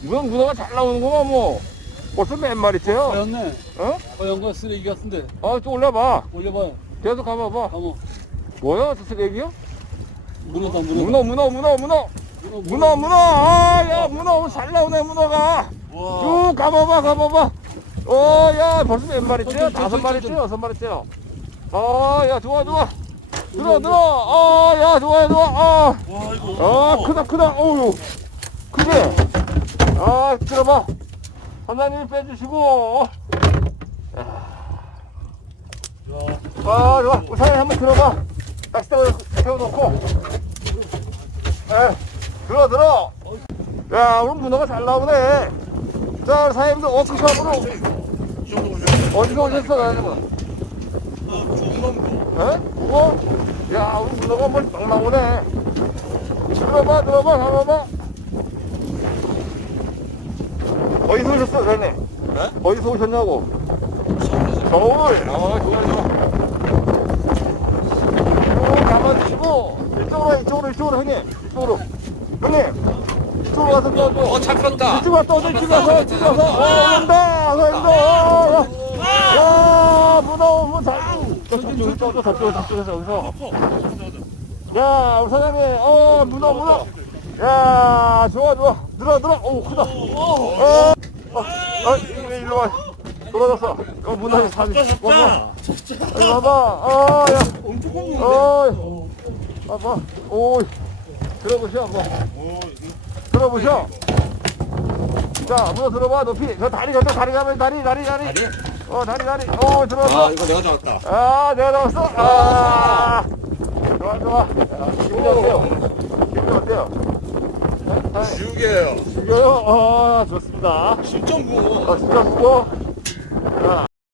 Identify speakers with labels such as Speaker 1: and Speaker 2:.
Speaker 1: 문어, 문어가 잘 나오는구만, 뭐. 벌써 몇 마리째요?
Speaker 2: 허였네.
Speaker 1: 어?
Speaker 2: 허연 거 쓰레기 같은데.
Speaker 1: 아, 좀 올려봐.
Speaker 2: 올려봐요.
Speaker 1: 계속 가봐봐.
Speaker 2: 가모.
Speaker 1: 뭐야, 저 쓰레기요?
Speaker 2: 문어다, 문어.
Speaker 1: 문어, 문어, 문어, 문어. 문어, 문어. 아, 야, 문어. 잘 나오네, 문어가.
Speaker 2: 와.
Speaker 1: 쭉 가봐봐, 가봐봐. 어, 야, 벌써 몇 마리째요? 다섯 마리째요?
Speaker 2: 저기.
Speaker 1: 여섯 마리째요? 아, 야, 좋아, 좋아. 들어, 들어. 아, 야, 좋아, 좋아. 아.
Speaker 2: 와, 이거.
Speaker 1: 아, 크다, 크다. 어우, 크게. 아, 들어봐. 선장님 빼주시고. 아, 좋아. 우리 사장님 한번 들어봐. 낚싯대 세워놓고. 에, 들어, 들어. 야, 오늘 문어가 잘 나오네. 자, 우리 사장님들 워크숍으로 어디서 오셨어, 나는? 에? 무거? 야, 우리 문어가 뭐막 나오네. 들어봐, 들어봐, 잡아봐. 어디서 오셨어, 사장님?
Speaker 2: 네?
Speaker 1: 어디서 오셨냐고? 서울. 아, 좋아, 좋아. 쭉 잡아주시고, 이쪽으로, 와, 이쪽으로, 이쪽으로, 형님. 이쪽으로. 형님, 이쪽으로 가서 또, 또.
Speaker 3: 어, 잡혔다.
Speaker 1: 이쪽 와서, 또, 이쪽 와서, 이쪽 와서. 어, 온다, 온다. 야, 문어, 문어, 잘. 저쪽, 저쪽, 저쪽, 저쪽, 저쪽에서, 여기서. 야, 우리 사장님, 어, 문어, 문어. 야, 좋아, 좋아. 늘어, 늘어. 오, 크다. 어, 어, 어, 일로, 일로 와. 떨어졌어. 어, 문어 사진. 와봐. 여기 와봐. 어, 야.
Speaker 2: 엄청 컸는데?
Speaker 1: 어, 봐봐. 오, 들어보셔, 한번. 들어보셔. 자, 문어 들어봐, 높이. 저 다리, 저쪽 다리 가면 다리, 다리, 다리. 어, 다리, 다리. 어, 들어봐.
Speaker 3: 아, 이거 내가 잡았다.
Speaker 1: 아, 내가 나왔어? 아, 좋아, 좋아. 기분이 어때요? 기분이 어때요?
Speaker 3: 지우개예요.
Speaker 1: 죽여요? 아, 좋습니다.
Speaker 3: 진짜 무거워.
Speaker 1: 아, 진짜 무거워? 자,